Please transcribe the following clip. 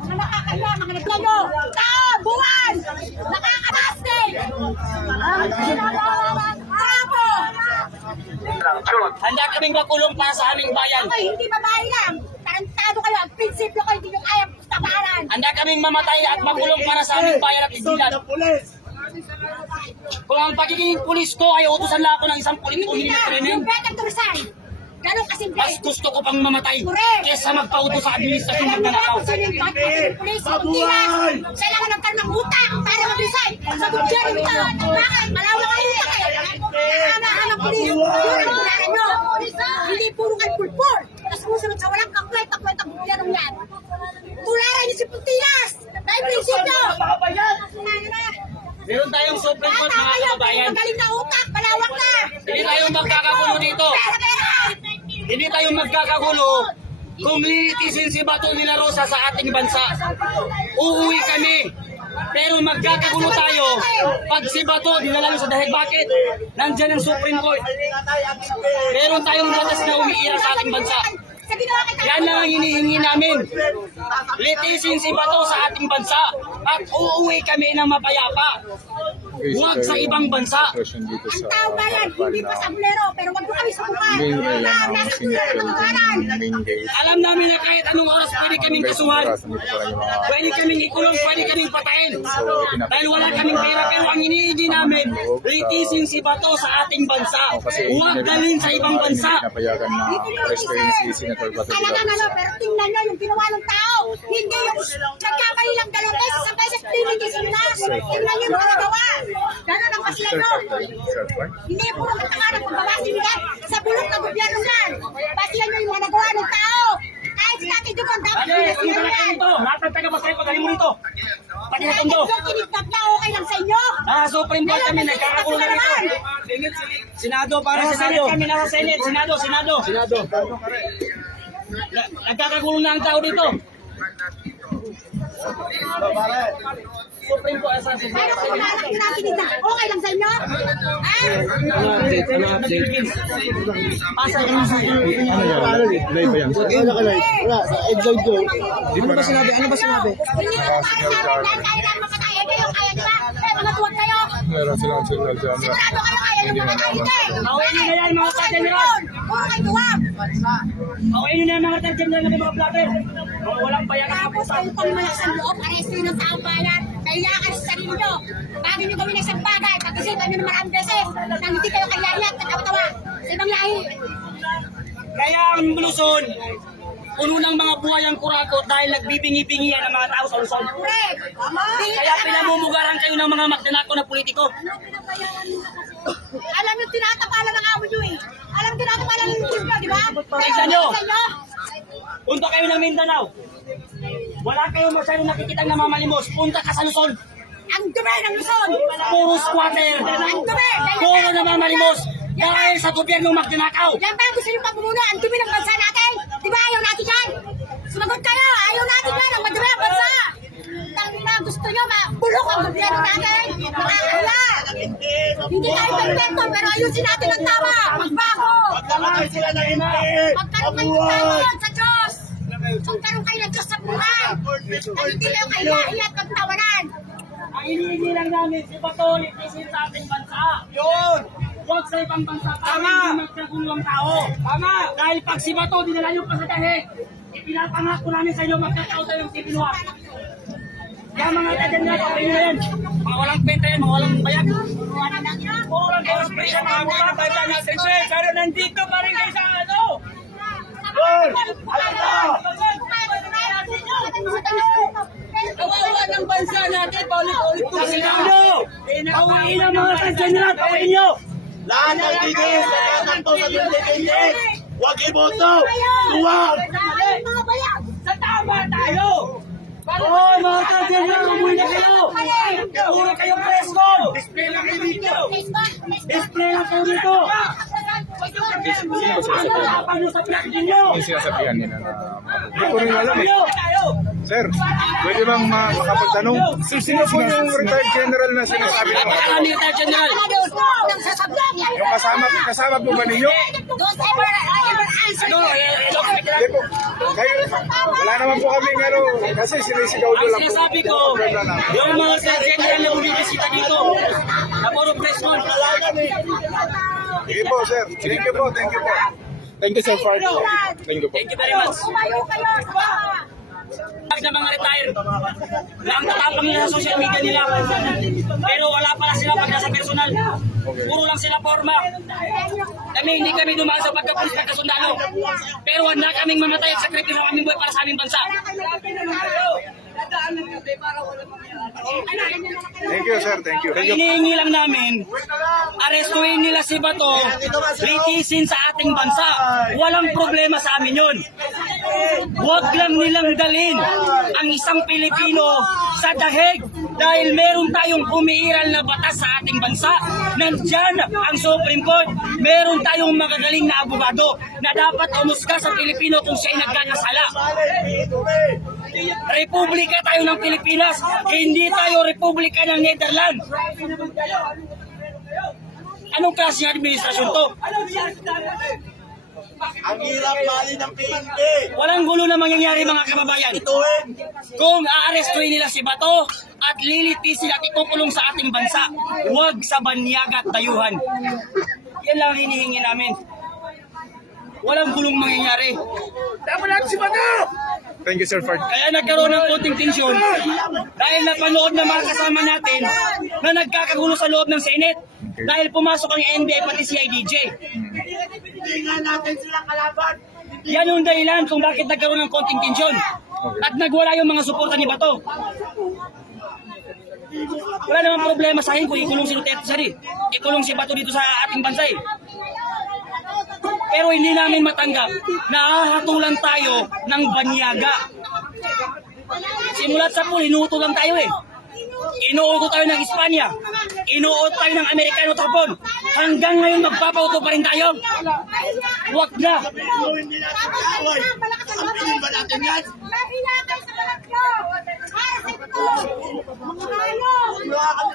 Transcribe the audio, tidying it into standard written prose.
na nakakaya, mga nagplano, tao, buwan, nakakabastig. Bravo! Handa kaming makulong para sa aming bayan. Okay, hindi babae lang. Tarantado kayo, ang prinsipyo ko, hindi nyo kaya tabaran. Handa kaming mamatay at makulong para sa aming bayan at isilan. Kung ang pagiging pulis ko ay utusan lang ako ng isang pulis o hindi na training, Yung better to resign. Ganun kasimple. mas gusto ko pang mamatay Correct. kesa magpauto sa administrasyon Alam niyo magnanakaw. kung sino yung bakit pulis, kuntilas, kailangan ng karang utang para mag-resign. Sa gobyerno ito, bakit? Malawak ang utang eh. Hanahan ng pulis, yun ang tularan nyo. Hindi puro kay pulpul. Tapos musunod sa walang kakwet-kakwet ang gobyerno yan. Tularan niyo si Puntilas! Dahil prinsipyo! Meron tayong Supreme Court mga kababayan. Magaling na utak, malawak na! Hindi tayo magkakagulo dito. Pera! Hindi tayo magkakagulo kung lilitisin si Bato de la Rosa sa ating bansa. Uuwi kami. Pero magkakagulo tayo pag si Bato dinala sa dahil bakit? Nandyan ang Supreme Court. Meron tayong batas na umiira sa ating bansa. Sa ginawa kita, Yan lang ang hinihingi namin. Litisin si Bato sa ating bansa at uuwi kami ng mapayapa. Huwag sa ibang bansa. ang tao ba yan? Hindi pa sablero, pero wag mo kami subukan. Main rail ang Nasa single ng kanan. main gate. Alam namin na kahit anong oras pwede kaming kasuhan. Pwede kaming ikulong, pwede kaming patayin. Dahil wala kaming pera, pero ang iniidi namin, litisin si Bato sa ating bansa. Huwag dalhin sa ibang bansa. Pinapayagan na restrain si Senator Bato de la Talaga Rosa. pero tingnan nyo yung ginawa ng tao. Hindi yung nagkamali lang 2 beses, sa beses pinitisin na. Tingnan nyo yung ginagawa. Ganun ang pasila Sir, nun. Sir, Park. Hindi puro katanganan pagbabasi nila sa bulong ng gobyerno yan. Basihan nyo yung mga nagawa ng tao. Kahit si Tati Dugon, dapat Ate, pinitisin hindi na kayo yan. dito. Lahat ng taga-Pasay ko, dali mo dito. Pati na Kahit tondo. yung kinidnap na okay lang sa inyo. Supreme Court kami, nagkakagulo na rito. Senado para sa Senado. Kami nasa Senate, Senado. Nagkakagulo na ang tao dito. Supreme Court sa Pero kung natin na okay lang sa inyo. Pasay na sa Live ba yan? Ano ba sinabi? Hindi na para sa amin dahil kaya lang mapatay. Kayo kaya diba? Mga tuwag kayo. Meron silang signal dyan. Sigurado kayo kaya yung mga kaibigan. Away nyo na yan mga ka-general. Puro kayo tuwag. Away nyo na yan mga ka-general na mga vlogger. Walang bayan ang Tapos kayo pang malakas ang loob. Aresto nyo ng taong bayan. Kailangan sa sarili nyo. Bago nyo gawin ng isang bagay. Pag-isipan nyo ng maraming beses. Nang hindi kayo kayayat. Nagkatawa. Sa ibang lahi. Kaya ang Luzon, puno ng mga buhay ang kurakot dahil nagbibingi-bingian ang mga tao sa Luzon. Correct. Kaya pinamumugaran kayo ng mga magnanakaw na politiko. Alam yung tinatapalan ng amo nyo eh. Alam yung tinatapalan ng team nyo, di ba? Tignan nyo. Sa inyo. Punta kayo ng Mindanao. Wala kayong masyadong nakikitang namamalimos. Punta ka sa Luzon. Ang dumi ng Luzon. Puro squatter. Ang dumi. Puro namamalimos. Dahil sa gobyernong magnanakaw. Yan ba gusto nyo pagmumuna? Ang dumi ng bansa natin. Di ba ayaw natin yan? Sumagot kayo. Ayaw natin yan. Ang madumi ang bansa. Tangina gusto nyo mabulok ang gobyerno natin. Nakakaya. Hindi tayo perfecto pero ayusin natin ang tama. Magbago. Magkaroon kayo ng tawad sa Diyos. Magkaroon kayo ng Diyos sa buhay. At hindi kayo kahiyahiya at magtawanan. Ang hinihingi lang namin, si Bato, litisin sa ating bansa. Yun! Huwag sa ibang bansa para hindi magkagulo ang tao. Tama! Dahil pag si Bato, dinala yung pasadahe, ipinapangako namin sa inyo, magkakao tayo ng tipinuha. Kaya mga tagan na, okay na yan. Mga walang penta yan, mga walang bayan. Walang corporation, mga walang bayan natin, sir. Pero nandito pa rin kayo sa ano? Kawawa ng bansa natin, paulit-ulit po sila nyo. Kawain ang mga tagan-general, kawain nyo. Lahat ng bigay sa kakanto sa dinding. Huwag iboto! Huwag! Mga bayan! Sa tama tayo! Oo, mga tagan-general, umuwi na kayo! Umuwi kayo presko! Display lang kayo dito! Display lang kayo dito! Paano sa pinakinggan nyo? Yung sinasabihan nila na hindi ko rin alam eh. Sir, pwede bang makapagtanong? Sino po yung retired general na sinasabi ng mga Ano yung general? Nang sasablong. Yung kasama po ba ninyo? Don't ever answer. Ano? Hindi po. Kayo, wala naman po kami kasi sinisigaw nyo Ang lang po. sinasabi ko, yung mga general na umiwisita dito, na puro press con. Sige po, sir. Thank you po, thank you po. Thank you, sir, Fard. Thank you po. Thank you very much. Umayo kayo. Na mga retired, na ang tatapang nila sa social media nila, pero wala pala sila pag nasa personal. Puro lang sila forma. Kami, hindi kami dumaan sa pagkapulis pagkasundalo. Pero wala kaming mamatay at sakripisyo ng aming buhay para sa aming bansa. Thank you, sir. Thank you. Ang hinihingi lang namin, arestuin nila si Bato, litisin sa ating bansa. Walang problema sa amin yun. Huwag lang nilang dalhin ang isang Pilipino sa dahig dahil meron tayong umiiral na batas sa ating bansa. Nandyan ang Supreme Court. Meron tayong magagaling na abogado na dapat umusga sa Pilipino kung siya'y nagkakasala. Republika tayo ng Pilipinas, hindi tayo Republika ng Netherlands. Anong klase ng administrasyon to? Ang hirap mali ng PNP. Walang gulo na mangyayari mga kababayan. Kung aarestuin nila si Bato at lilitisin at ikukulong sa ating bansa, huwag sa banyaga at dayuhan. Yan lang ang hinihingi namin. Walang gulong mangyayari. Thank you, sir, Fard. Kaya nagkaroon ng konting tensyon dahil napanood na mga kasama natin na nagkakagulo sa loob ng Senate dahil pumasok ang NBI pati CIDJ. Hindi nga natin sila kalaban. Yan yung dahilan kung bakit nagkaroon ng konting tensyon at nagwala yung mga suporta ni Bato. Wala namang problema sa akin kung ikulong si Duterte siya ikulong si Bato dito sa ating bansa eh. Pero hindi namin matanggap na hahatulan tayo ng banyaga. Simulat sa pool, inuuto lang tayo eh. Inuuto tayo ng Espanya. Inuuto tayo ng Amerikano tapon. Hanggang ngayon magpapauto pa rin tayo. Huwag na. Gawin nila sa away. Sabihin ba natin yan? Mahina kayo sa balat nyo. Kasi ito, mga hayop. Wala kami